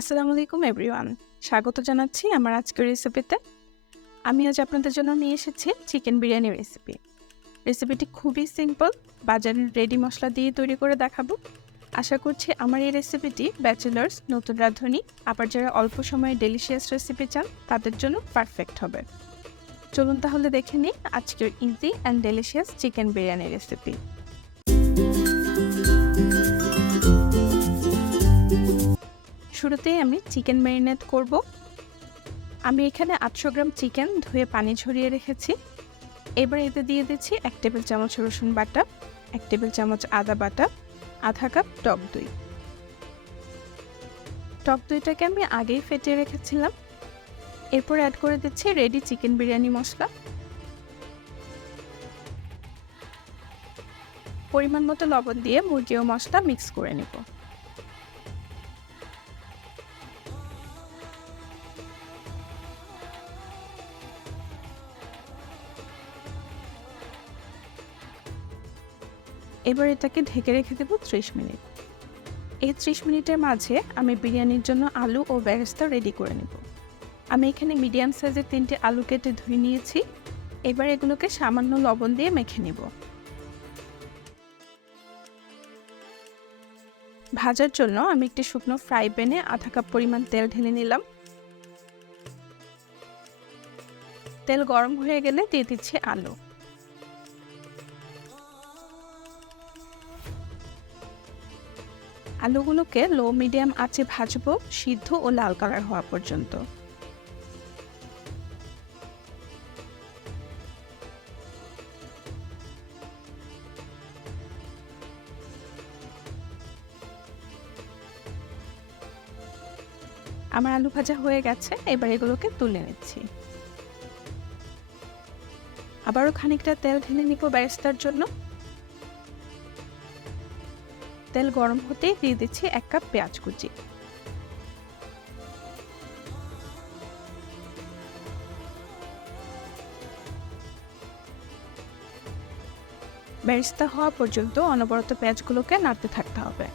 আসসালামু আলাইকুম এভরিওয়ান, স্বাগত জানাচ্ছি আমার আজকের রেসিপিতে। আমি আজ আপনাদের জন্য নিয়ে এসেছি চিকেন বিরিয়ানি রেসিপি। রেসিপিটি খুবই সিম্পল, বাজারের রেডি মশলা দিয়ে তৈরি করে দেখাবো। আশা করছি আমার এই রেসিপিটি ব্যাচেলার্স, নতুন রাঁধুনি, আবার যারা অল্প সময়ে ডেলিশিয়াস রেসিপি চান তাদের জন্য পারফেক্ট হবে। চলুন তাহলে দেখে নিই আজকের easy and delicious chicken biryani recipe. শুরুতেই আমি চিকেন ম্যারিনেট করব। আমি এখানে 800 গ্রাম চিকেন ধুয়ে পানি ঝরিয়ে রেখেছি। এবার এতে দিয়ে দিচ্ছি 1 টেবিল চামচ রসুন বাটা, 1 টেবিল চামচ আদা বাটা, আধা কাপ টক দই। টক দইটাকে আমি আগেই ফেটিয়ে রেখেছিলাম। এরপর অ্যাড করে দিচ্ছি রেডি চিকেন বিরিয়ানি মশলা। পরিমাণ মতো লবণ দিয়ে মুরগি ও মশলা মিক্স করে নেব। এবার এটাকে ঢেকে রেখে দেব 30 মিনিট। এই 30 মিনিটের মাঝে আমি বিরিয়ানির জন্য আলু ও বেরেস্তা রেডি করে নেব। আমি এখানে মিডিয়াম সাইজের 3টে আলু কেটে ধুয়ে নিয়েছি। এবার এগুলোকে সামান্য লবণ দিয়ে মেখে নেব। ভাজার জন্য আমি একটি শুকনো ফ্রাই প্যানে আধা কাপ পরিমাণ তেল ঢেলে নিলাম। তেল গরম হয়ে গেলে দিয়ে দিচ্ছি আলু। আলুগুলোকে লো মিডিয়াম আঁচে ভাজবো সিদ্ধ ও লাল কালার হওয়া পর্যন্ত। আমার আলু ভাজা হয়ে গেছে, এবার এগুলোকে তুলে নিচ্ছি। আবারও খানিকটা তেল ঢেলে নিব বেরেস্তার জন্য। তেল গরম হতেই দিয়ে দিচ্ছি 1 কাপ পেঁয়াজ কুচি। বেরেস্তা হওয়া পর্যন্ত অনবরত পেঁয়াজগুলোকে নাড়তে থাকতে হবে।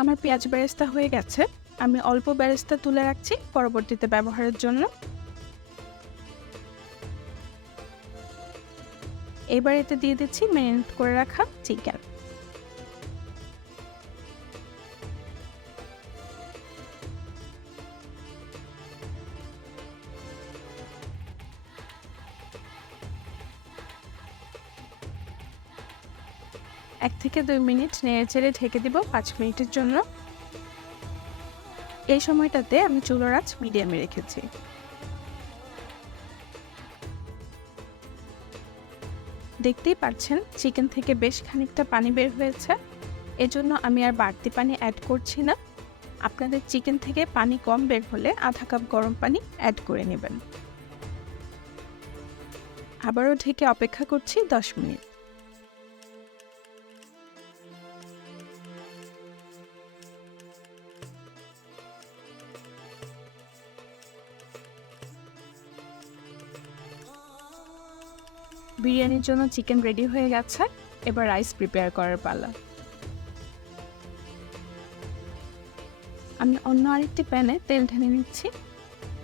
আমার পেঁয়াজ বেরেস্তা হয়ে গেছে। আমি অল্প বেরেস্তা তুলে রাখছি পরবর্তীতে ব্যবহারের জন্য। এবার এতে দিয়ে দিচ্ছি ম্যারিনেট করে রাখা চিকেন। এক থেকে 2 মিনিট নেড়েচেড়ে ঢেকে দিব 5 মিনিটের জন্য। এই সময়টাতে আমি চুলার আঁচ মিডিয়ামে রেখেছি। দেখতেই পাচ্ছেন চিকেন থেকে বেশ খানিকটা পানি বের হয়েছে। এজন্য আমি আর বাড়তি পানি অ্যাড করছি না। আপনাদের চিকেন থেকে পানি কম বের হলে আধা কাপ গরম পানি অ্যাড করে নেবেন। আবারও ঢেকে অপেক্ষা করছি 10 মিনিট। বিরিয়ানির জন্য চিকেন রেডি হয়ে গেছে। এবার রাইস প্রিপেয়ার করার পালা। আমি অন্য আরেকটি প্যানে তেল ঢেলে নিচ্ছি।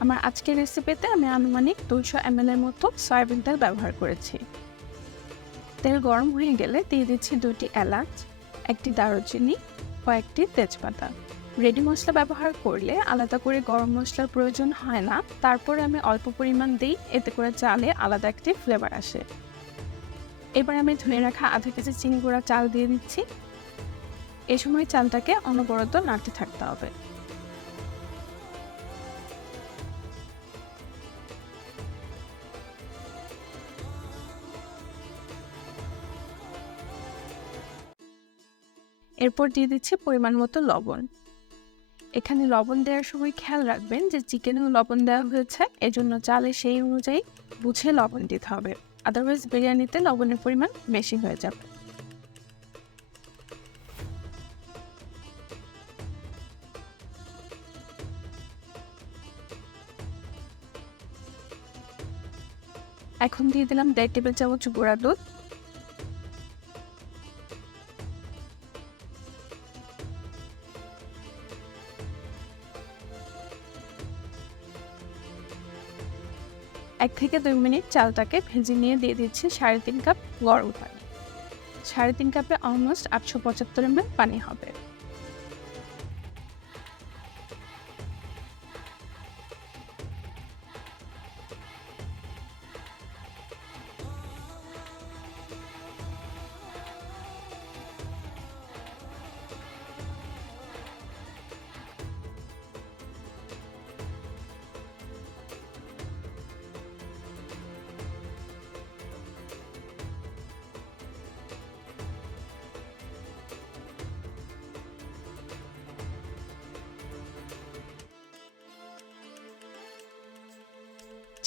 আমার আজকের রেসিপিতে আমি আনুমানিক 200 ml এর মতো সয়াবিন তেল ব্যবহার করেছি। তেল গরম হয়ে গেলে দিয়ে দিচ্ছি 2টি এলাচ, 1টি দারুচিনি ও 1টি তেজপাতা। রেডি মশলা ব্যবহার করলে আলাদা করে গরম মশলার প্রয়োজন হয় না। তারপরে আমি অল্প পরিমাণ দিই, এতে করে চালে আলাদা একটি ফ্লেভার আসে। এবার আমি ধুয়ে রাখা আধা কেজি চিনি গুঁড়া চাল দিয়ে দিচ্ছি। এ সময় চালটাকে অনবরত নাড়তে থাকতে হবে। এরপর দিয়ে দিচ্ছি পরিমাণ মতো লবণ। এখানে লবণ দেওয়ার সময় খেয়াল রাখবেন যে চিকেনেও লবণ দেওয়া হয়েছে, এজন্য চালে সেই অনুযায়ী বুঝে লবণ দিতে হবে। আদারওয়াইজ বিরিয়ানিতে লবণের পরিমাণ বেশি হয়ে যাবে। এখন দিয়ে দিলাম 1.5 টেবিল চামচ গুঁড়া দুধ, এক থেকে 2 মিনিট চালটাকে ভেজে নিয়ে দিয়ে দিচ্ছি 3.5 কাপ গরম পানি। 3.5 কাপে অলমোস্ট 875 ml পানি হবে।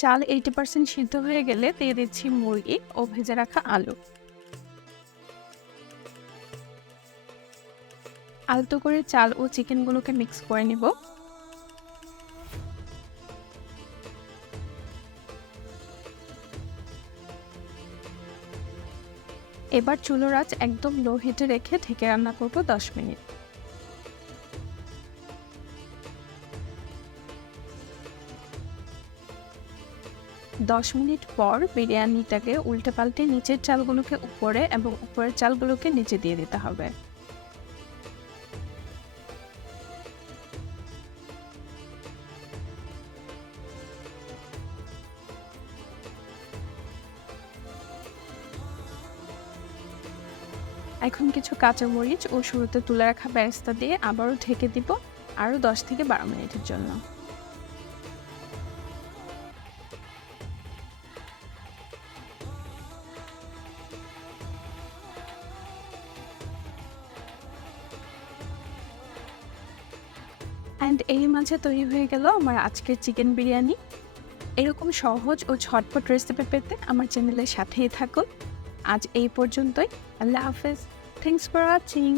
চাল 80% সিদ্ধ হয়ে গেলে দিয়ে দিচ্ছি মুরগি ও ভেজে রাখা আলু। আলতো করে চাল ও চিকেনগুলোকে মিক্স করে নিব। এবার চুলোর আঁচ একদম লো হিটে রেখে ঢেকে রান্না করব 10 মিনিট। দশ মিনিট পর বিরিয়ানিটাকে উল্টে পাল্টে নিচের চালগুলোকে উপরে এবং উপরের চালগুলোকে নিচে দিয়ে দিতে হবে। এখন কিছু কাঁচামরিচ ও শুরুতে তুলে রাখা বেরেস্তা দিয়ে আবারও ঢেকে দিব আরও 10 থেকে 12 মিনিটের জন্য। অ্যান্ড এই মাঝে তৈরি হয়ে গেল আমার আজকের চিকেন বিরিয়ানি। এরকম সহজ ও ঝটপট রেসিপি পেতে আমার চ্যানেলের সাথেই থাকুন। আজ এই পর্যন্তই। আল্লাহ হাফেজ। Thanks for watching.